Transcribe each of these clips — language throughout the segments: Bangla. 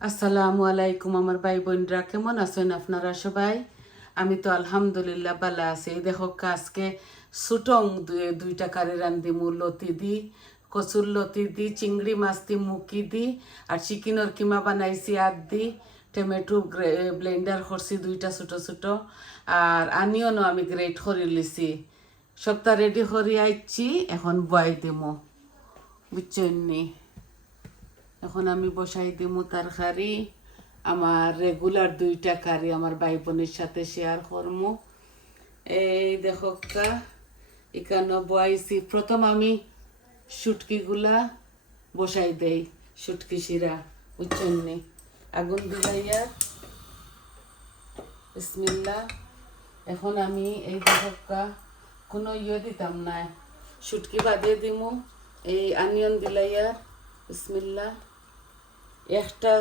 আসসালামু আলাইকুম আমার ভাই বোনরা কেমন আছেন আপনারা সবাই? আমি তো আলহামদুলিল্লাহ ভালো আছি। দেখো, আজকে সুটং দুই- দুইটা কারি রান্ধিমু লতি দি, কচুর লতি দি, চিংড়ি মাছ দি মুকি দি, আর চিকেনের কিমা বানাইছি আর দি, টমেটো ব্লেন্ডার করছি দুইটা ছোট ছোট, আর আনিয়নও আমি গ্রেট করে লিছি সবটা রেডি করে আইছি, এখন বয় দিমু। বুঝছেন নি? এখন আমি বসাই দিমু তরকারি আমার রেগুলার দুইটা কারি আমার ভাই বোনের সাথে শেয়ার করমু। এই দেখো এখানে বয়াইছি। প্রথম আমি শুটকিগুলা বসাই দেই, শুটকি শিরা উচ্চন্নি আগুন দিলাইয়া বিসমিল্লা এখন আমি এই দেখো কোনো ইয়ে দিতাম না। শুটকি বাদে দিমু, এই আনিয়ন দিলাইয়া বিসমিল্লা একটা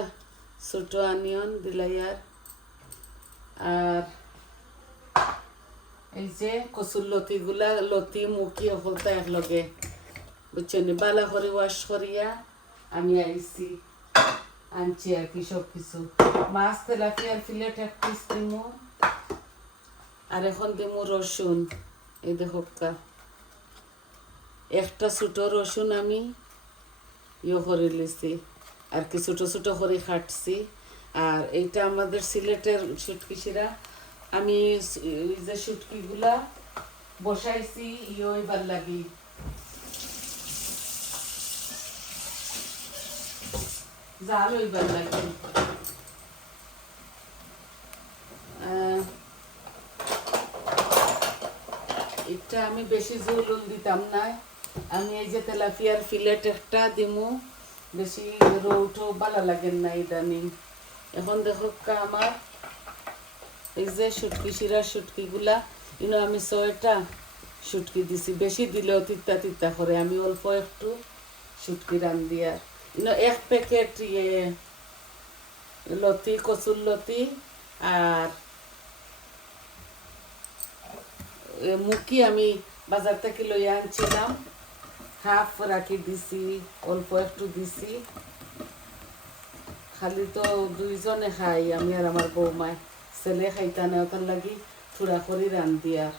ছোট আনিয়ন, বিলাইয়ার আর এই যে কচুর লতিগুলা, লতি, মুখি অকলতা একলগে। বুঝছেন? বালা করে ওয়াশ করিয়া আমি আইছি, আনছি আর কি সব কিছু মাছ তেলাপিয়ার ফিলেট এক পিস দিমু। আর এখন দিমু রসুন। এই দেখো একটা ছোট রসুন আমি ইয়ে করে লিছি। আর কি ছোটো ছোটো করে কাটছি আর এইটা আমাদের সিলেটের শুটকি শিরা আমি এই যে শুটকিগুলা বসাইছি ইয়ে লাগি। জাল ওইবার লাগি। এটা আমি বেশি ঝোল দিতাম না। আমি এই যে তেলাপিয়ার ফিলেট একটা দিমু। বেশি রৌটো ভালো লাগে না ইদানিং। এখন দেখো আমার এই যে শুটকি শিরার শুটকিগুলা ইনো আমি ছয়টা শুটকি দিছি, বেশি দিলেও তিতা তিতা করে, আমি অল্প একটু শুটকি রান্ধি আর। ইনো এক প্যাকেট ইয়ে লতি, কচুর লতি আর মুখি আমি বাজার থেকে লইয়া আনছিলাম। হাফ রাখি দিছি, অল্প একটু দিছি। খালি তো দুইজনে খাই, আমি আর আমার বৌমায় ছেলে খাইতা না লাগি থুড়া করে রান্ধি আর।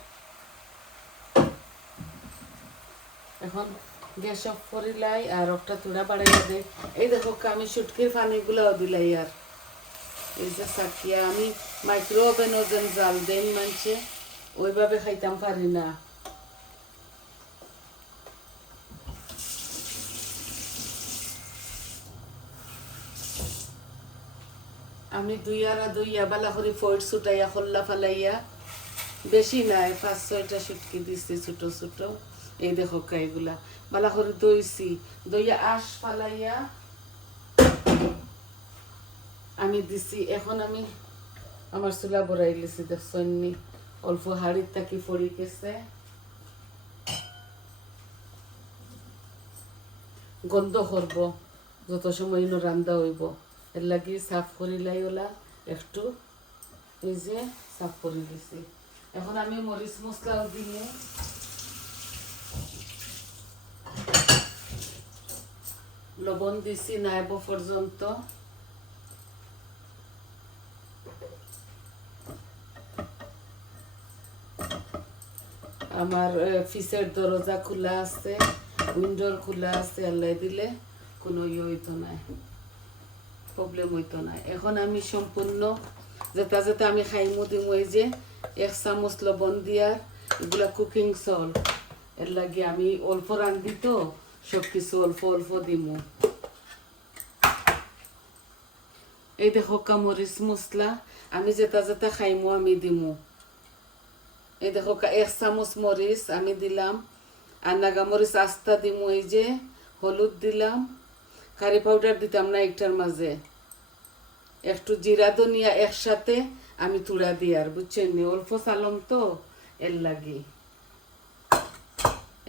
এখন গ্যাস অফ করিলাই আর একটা থুড়া বাড়াইয়া দে এই দেখো, আমি শুটকির পানিগুলাও দিলাই আর। এই যে সাকিয়া আমি মাইক্রো ওভেনও যেন জাল দেন মানছে, ওইভাবে খাইতাম পারি না। আমি দুই আর দুইয়া বালা করে ফোর্ট ছুটাইয়া, খোল্লা ফালাইয়া। বেশি নাই, পাঁচ, ছয়টা সুটকি দিছি ছোট ছোট। এই দেখো এগুলা। বালা করে দইছি। দইয়া আশ ফালাইয়া আমি দিছি। এখন আমি আমার চুলা বড়াই লিছি দেখছনি অল্প হাড়ির থাকি ফড়ি গেছে। গন্ধ করব, যত সময় রান্দা হইব। এর লাগি সাফ করিলাই ওলা, একটু এই যে সাফ করে দিছি। এখন আমি মরিচ মশলাও দিমু। লবণ দিছি নাইব পর্যন্ত। আমার ফিসের দরজা খোলা আছে, উইন্ডোর খোলা আছে, আল্লাহ দিলে কোনো ইয়ে হইতো নাই। প্রবলেম হইতো না। এখন আমি সম্পূর্ণ যেটা যেটা আমি খাইমু দিমু এই যে এক চামচ লবণ দিয়ার এগুলা কুকিং সল এর লাগে আমি অল্প রান্ধি তো সব কিছু অল্প অল্প দিমু। এই দেখো কামরিচ মশলা আমি যেটা যেটা খাইমু আমি দিমু। এই দেখো এক চামচ মরিচ আমি দিলাম। আর নাগামরিচ আস্তা দিমু এই যে, হলুদ দিলাম। কারি পাউডার দিতাম না একটার মাঝে। একটু জিরা ধনিয়া একসাথে আমি তুড়া দিই আর, বুঝছেন? অল্প চালম তো, এর লাগি।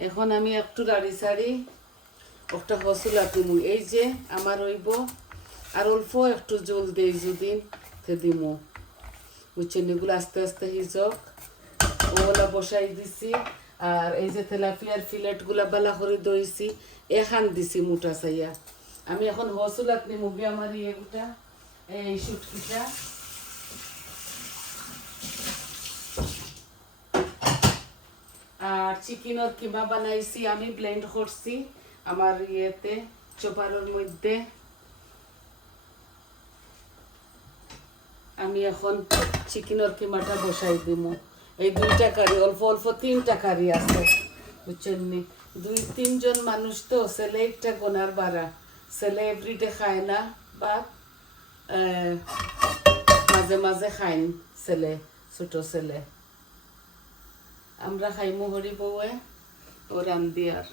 এখন আমি একটু রাড়ি সারি একটা হসুলা দিমু। এই যে আমার হইব আর অল্প একটু জল দেই যদি তে দিমু। বুঝছেন এগুলো আস্তে আস্তে হিজক। ওগুলা বসাই দিছি, আর এই যে তেলাপিয়ার ফিলেটগুলা বালা করে দইছি এখান দিছি মোটা চাইয়া আমি এখন হসুলাত নি মুগি আমার ইয়ে গোটা এই শুটকিটা আর চিকেনের কিমা বানাইছি, আমি ব্লেন্ড করছি আমার ইয়েতে, চোপারের মধ্যে। আমি এখন চিকেনের কিমাটা বসাই দিব। এই দুইটা কারি, অল্প অল্প তিনটা কারি আছে বুঝছেন নি? দুই, তিনজন মানুষ তো, ছেলে একটা গোনার বাড়া। ছেলে এভরিডে খায় না বা মাঝে মাঝে খাইন ছেলে, ছোট ছেলে। আমরা খাই মোহরি বউয়ে ও রান্ধি আর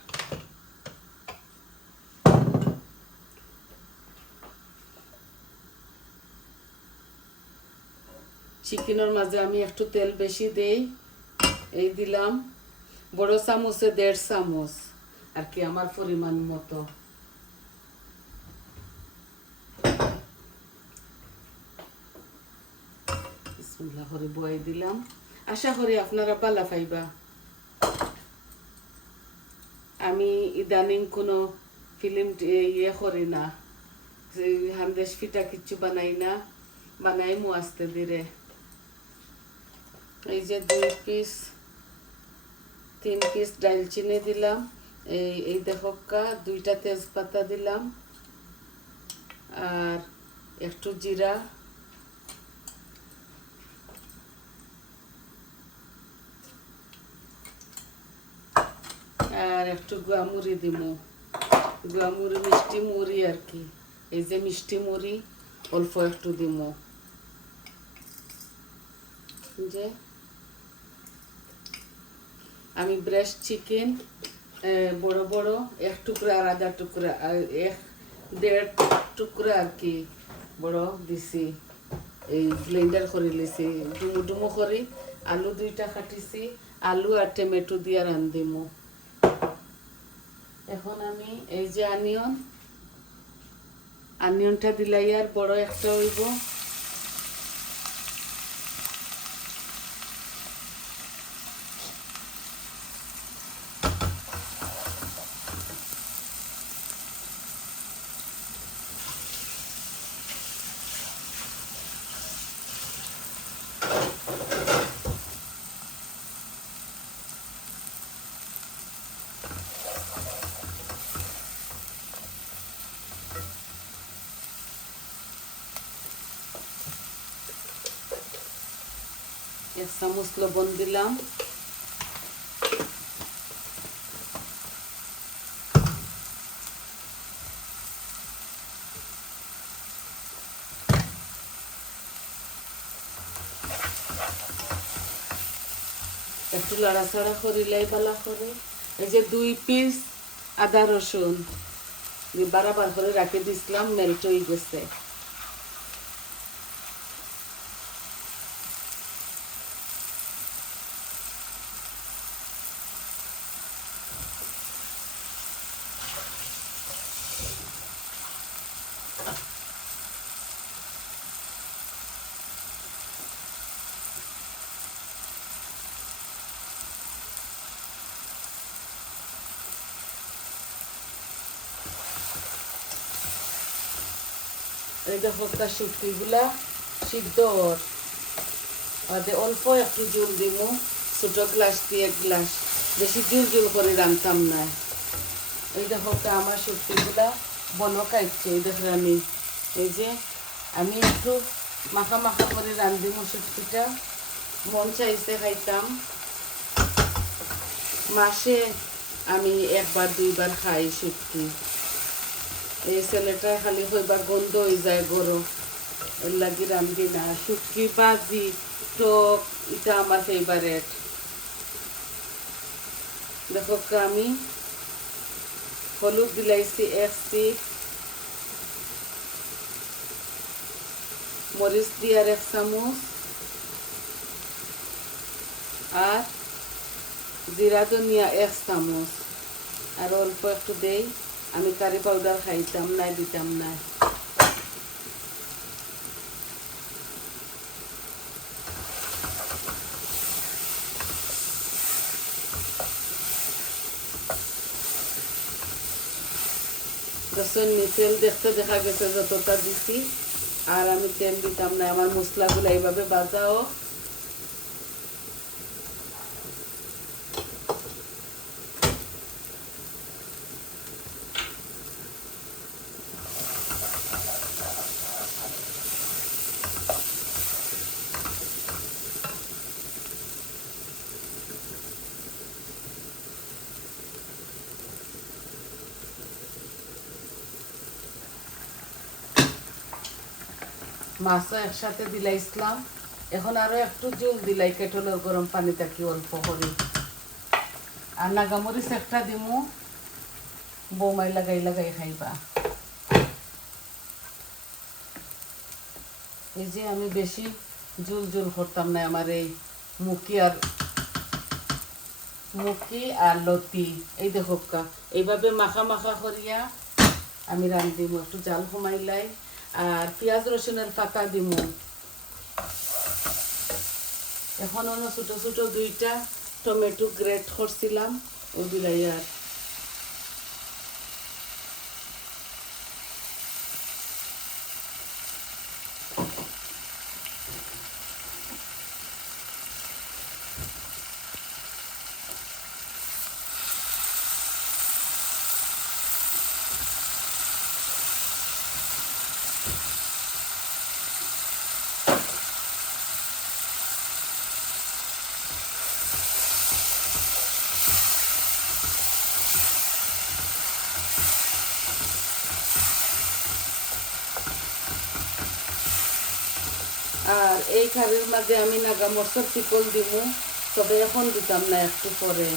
চিকেনের মাঝে আমি একটু তেল বেশি দেই, এই দিলাম। বড় চামচে দেড় চামচ, আর কি আমার পরিমাণ মতো। বিসমিল্লাহ করে বয়াই দিলাম। আশা করি আপনারা পালা পাইবা আমি ইদানিং কোনো ফিল্ম ইয়ে করি না। হান্দেশ ফিটা কিচ্ছু বানাই না। বানাই মু আস্তে ধীরে। এই যে দুই পিস তিন পিস ডালচিনি দিলাম। এই এই দেখকা দুইটা তেজপাতা দিলাম। আর একটু জিরা। একটু গুয়ামুড়ি দিমু। গুয়ামুড়ি মিষ্টি মুড়ি আর কি। এই যে মিষ্টি মুড়ি, অল্প একটু দিমু। যে আমি ব্রেস্ট চিকেন বড় বড়, এক টুকরা আর আধা টুকরা এক, দেড় টুকরা আর কি, বড় দিছি। এই ব্লেন্ডার করে লিছি, ডুমু ডুমু করে আলু দুইটা কাটিছি, আলু আর টমেটো দিয়ে রান্ধিমু। এখন আমি এই যে আনিয়ন। আনিয়নটা দিলাই আর বড় একটা হইব। এক চামচ লবণ দিলাম। একটু লড়াচড়া করিলাই বালা করে। এই যে দুই পিস আদা রসুন, বারাবার করে রাখে দিছিলাম মেল্ট হয়ে গেছে। দেখো একটা শুটকিগুলা সিদ্ধ ওর। আদে অল্প একটু জল দিমু, ছোট গ্লাস দিয়ে এক গ্লাস। বেশি জুল জুল করে রান্তাম না। এই দেখো আমার শুটকিগুলা বনো খাইছে এই দেখো আমি। এই যে আমি একটু মাখা মাখা করে রান্ধিমু শুটকিটা। মন চাইছে খাইতাম। মাসে আমি একবার, দুইবার খাই শুটকি। এই ছেলেটা খালি হইবার গন্ধ হয়ে যায় গরম এর লাগি রান্ধি না। শুটকি, বাজি, টক, এটা আমার ফেভারেট দেখো, আমি হলুদ দিলাইছি এক স্টিক মরিচ দিয়ার এক চামচ। আর জিরা ধনিয়া এক চামচ। আর অল্প একটু দেই। আমি কারি পাউডার খাইতাম না দিতাম না তেল দেখতে দেখা গেছে যতটা দিছি, আর আমি তেল দিতাম না আমার মশলাগুলো এইভাবে বাজাও মাছও একসাথে দিলাইছিলাম। এখন আরও একটু জল দিলাই কেটলের গরম পানি থাকি অল্প করে। আর নাগামরিচ একটা দিমু। বৌমাই লাগাই লাগাই খাইবা। এই যে আমি বেশি জুল জুল করতাম না, আমার এই মুখি আর মুখি আর লতি। এই দেখো এইভাবে মাখা মাখা করিয়া আমি রান্ধিম, একটু জাল কমাইলাই আর পেঁয়াজ রসুনের পাতা দিব এখন ছোটো ছোট দুইটা টমেটো গ্রেট করছিলাম ও দিলাই আর আর এই খারের মাঝে আমি নাগা মশার টিকল দিব তবে এখন দিতাম না একটু পরে।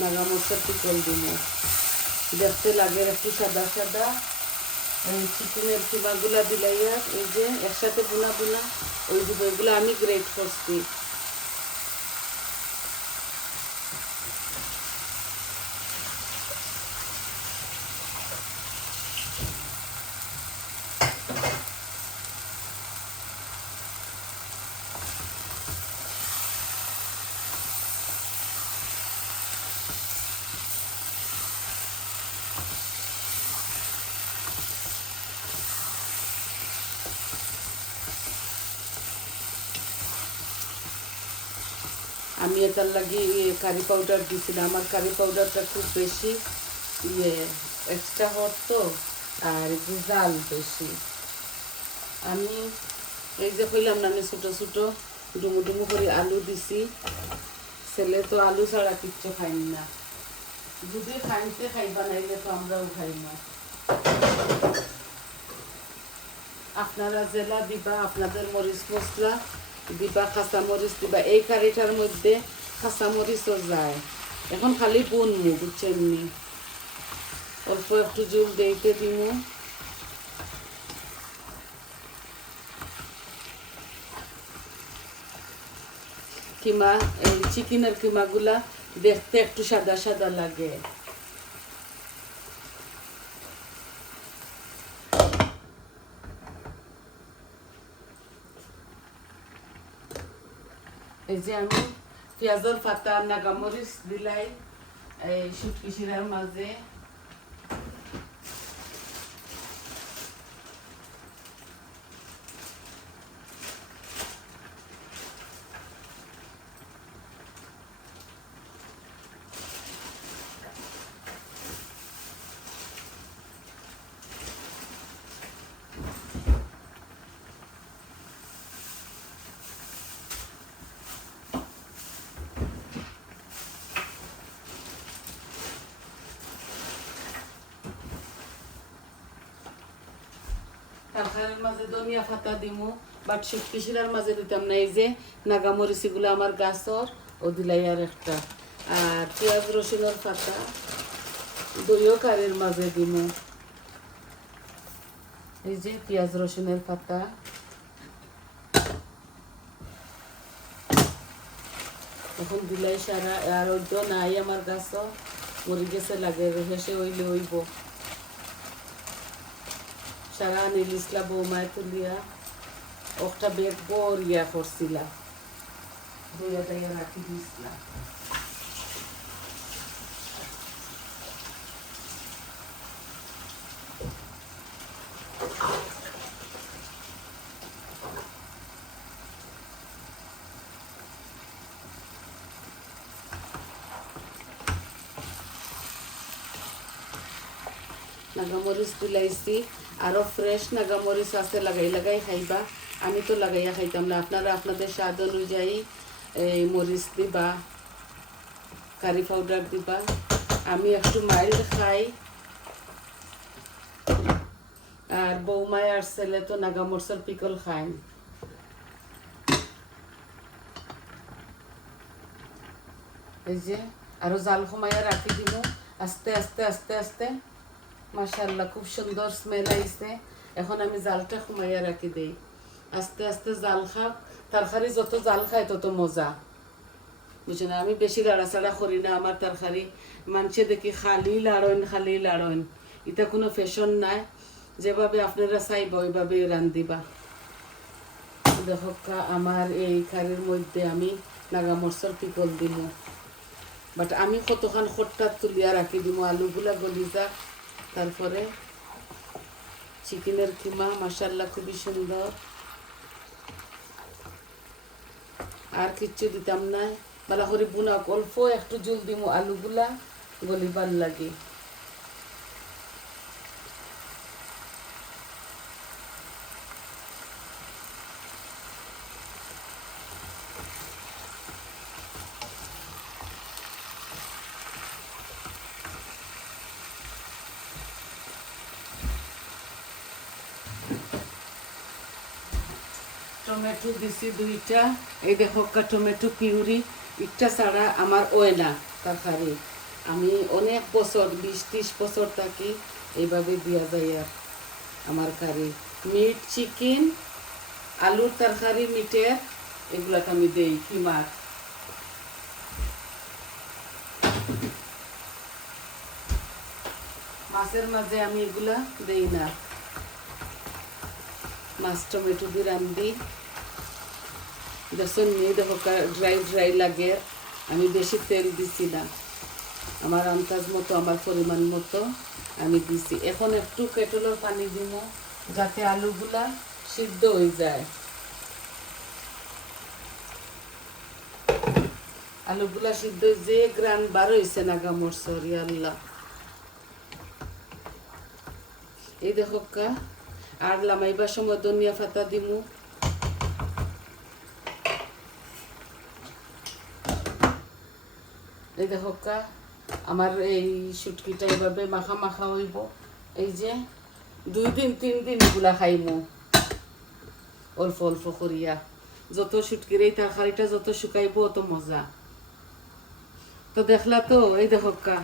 নাগা মশার টিকল দিব দেখতে লাগে একটু সাদা সাদা। চিকেনের কিমাগুলা দিলাইয়া এই যে একসাথে বোনা বুনা, ওই দিব এগুলো আমি গ্রেট করছি। আমি এটার লাগি কারি পাউডার দিছিলাম আমার কারি পাউডারটা খুব বেশি ইয়ে এক্সট্রা হট তো, আর একটু জাল বেশি। আমি এই যে কইলাম না, আমি ছোটো ছোটো ডুমু ডুমু করে আলু দিছি। ছেলে তো আলু ছাড়া কিচ্ছু খাই না। যদি খাইতে খাইবা, নাইলে তো আমরাও খাই না। আপনারা জেলা দিবা, আপনাদের মরিচ মশলা দিবা কাঁচা মরিচ দিবা, এই কারিটার মধ্যে কাঁচা মরিচও যায়। এখন খালি বুনমু বুঝছেন নি? অল্প একটু জল দিতে দিমু। কিমা, এই চিকেনের কিমাগুলা দেখতে একটু সাদা সাদা লাগে। এই যে আমি পেঁয়াজের পাতা নাগামরিচ দিলাই এই শুটকি শিরার মাঝে মাঝে ধনিয়া পাতা দিমু বাট শিরার মাঝে দিতাম এই যে নাগামরিচিগুলো আমার গাছর, ও দিলাই আর একটা। আর পেঁয়াজ রসুনের পাতা, দইও কারির মাঝে দিমু। এই যে পেঁয়াজ রসুনের পাতা। এখন দিলাই সারা, আর ওই নাই আমার গাছ মরি গেছে লাগে হেসে হইলে হইব। Sharani Lisla bo maithulia, Okta Bek bo ria for sila. Doya daya rati Lisla. Nagamoris tulay si আরও ফ্রেশ নাগামরিচ আছে, লাগাই লাগাই খাইবা। আমি তো লাগাইয়া খাইতাম না। আপনারা আপনাদের স্বাদ অনুযায়ী এই মরিচ দিবা কারি পাউডার দিবা। আমি একটু মাইল্ড খাই। আর বৌমায় আর ছেলে তো নাগামরচর পিকল খায়। এই যে, আরও জাল কমাইয়া রাখি দিব আস্তে আস্তে আস্তে আস্তে। মাশাল্লাহ খুব সুন্দর স্মেল আইছে। এখন আমি জালটা কমাইয়া রাখি দেই। আস্তে আস্তে জাল খাক। তরকারি যত জাল খায় তত মজা। বুঝছেন? আমি বেশি লাড়াচাড়া করি না আমার তরকারি। মানুষে দেখি খালি লাড়ন, খালি লাড়ইন এটা কোনো ফ্যাশন নাই। যেভাবে আপনারা চাইব, ওইভাবে রান্ধিবা দেখো আমার এই কারির মধ্যে আমি নাগা মরচর পিকল দিল বাট আমি কতখান খট্টা তুলিয়া রাখি দিব আলুগুলা গলি যাক তারপরে চিকেনের কিমা মশাল্লা খুবই সুন্দর। আর কিচ্ছু দিতাম না। বালা করে বুনা অল্প, একটু জল দিব আলুগুলা গলিবার লাগে। টমেটো দিছি দুইটা। এই দেখো টমেটো পিউরি। একটা ছাড়া আমার ওয় না তরকারি। আমি অনেক বছর, বিশ ত্রিশ বছর থাকি এইভাবে দিয়া যায় আর আমার কারি। মিট, চিকেন, আলুর তরকারি, মিটের, এগুলাকে আমি দেই কিমার মাছের মাঝে আমি এগুলা দেই না। মাছ, টমেটো দিয়ে রান্ধি। দেখছেন নিয়ে দেখো ড্রাই ড্রাই লাগে। আমি বেশি তেল দিছি না। আমার আন্দাজ মতো, আমার পরিমাণ মতো আমি দিছি। এখন একটু কেটলের পানি দিব, যাতে আলুগুলা সিদ্ধ হয়ে যায়। আলুগুলা সিদ্ধ যে গ্রান বার হয়েছে নাগা মরসর আল্লাহ। এই দেখো কা, আর লামাইবার সময় ধনিয়া ফাতা দিমু। এই দেখো কা, আমার এই সুটকিটা এভাবে মাখা মাখা হইব। এই যে দুই দিন, তিন দিন এগুলা খাইমু। অল্প অল্প করিয়া। যত সুটকির এই তরকারিটা যত শুকাইব অত মজা। তো দেখলা তো, এই দেখো কা,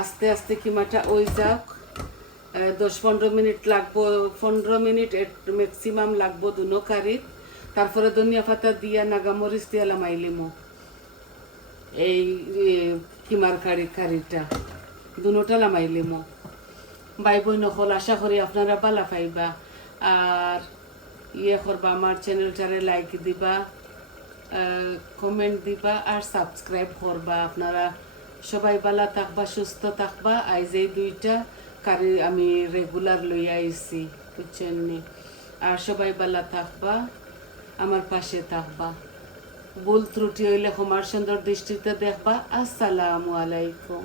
আস্তে আস্তে কিমাটা ওই যাক। দশ পনেরো মিনিট লাগবো, পনেরো মিনিট ম্যাক্সিমাম লাগবো দুনো কারিত। তারপরে ধনিয়া পাতা দিয়া নাগামরিচ দিয়া লামাইলিমো এই কিমার কারি কারিটা দুনোটা লামাইলিমো বাই বই নকল, আশা করি আপনারা বালা পাইবা। আর ইয়ে করবা, আমার চ্যানেলটারে লাইক দিবা কমেন্ট দিবা আর সাবস্ক্রাইব করবা। আপনারা সবাই বালা থাকবা, সুস্থ থাকবা। আইজ এই দুইটা কারি আমি রেগুলার লই আইছি, বুঝছেন আর সবাই বালা থাকবা, আমার পাশে থাকবা। ভুল ত্রুটি হইলে ক্ষমার সুন্দর দৃষ্টিতে দেখবা। আসসালামু আলাইকুম।